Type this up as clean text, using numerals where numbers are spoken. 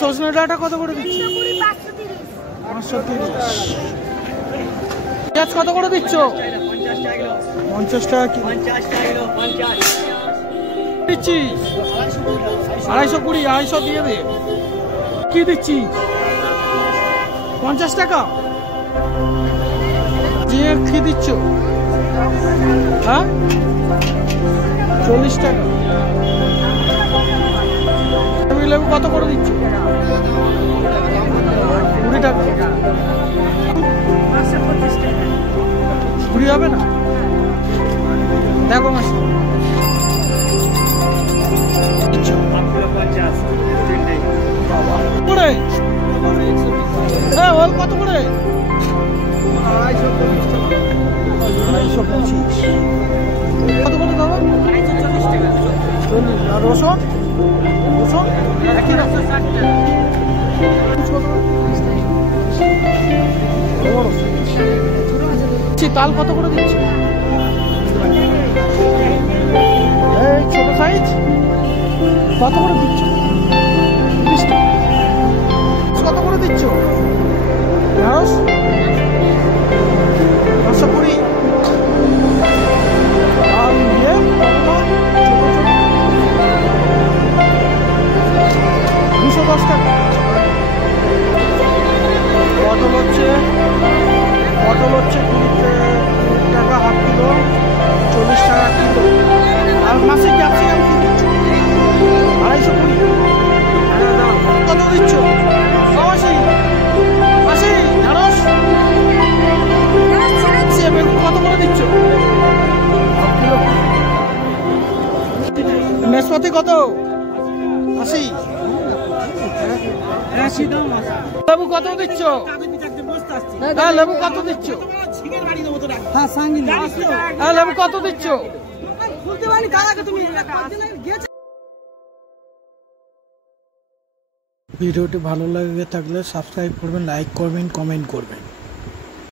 সজনে ডাঁটা কত করে দিচ্ছ? 530। পেঁয়াজ কত করে দিচ্ছ? 50 টাকা কিলো। দিচ্ছিস 220, 250 দিয়ে দে। কি দিচ্ছিস? 50 টাকা। জিএর কি দিচ্ছ? হ্যাঁ 40 টাকা। লেবু কত করে দিচ্ছ? 20 টাকা। 20 হবে না? দেখো মাসি ওল কত করে? 225। কত করে দাদা? 40। আর রসুন? রসুন একই রকম। তাল কত করে দিচ্ছে? এই ছোট সাইজ কত করে দিচ্ছ? 30 টাকা। কত করে দিচ্ছ? ঢেঁড়স 220। আর ইয়ে ছোট 210 টাকা। পটল হচ্ছে 20 টাকা হাফ কিলো, 40 টাকা কিলো। আর মাসে ক্যাপসিকাম কি দিচ্ছ? 220। কত দিচ্ছ? 80। 80। ঢেঁড়স বেগুন কত করে দিচ্ছ? Half kilo. নাশপাতি কত? 80। লেবু কত দিচ্ছ? লেবু কত দিচ্ছ? লেবু কত দিচ্ছ? ভিডিওটি ভালো লাগে থাকলে সাবস্ক্রাইব করবেন, লাইক করবেন, কমেন্ট করবেন।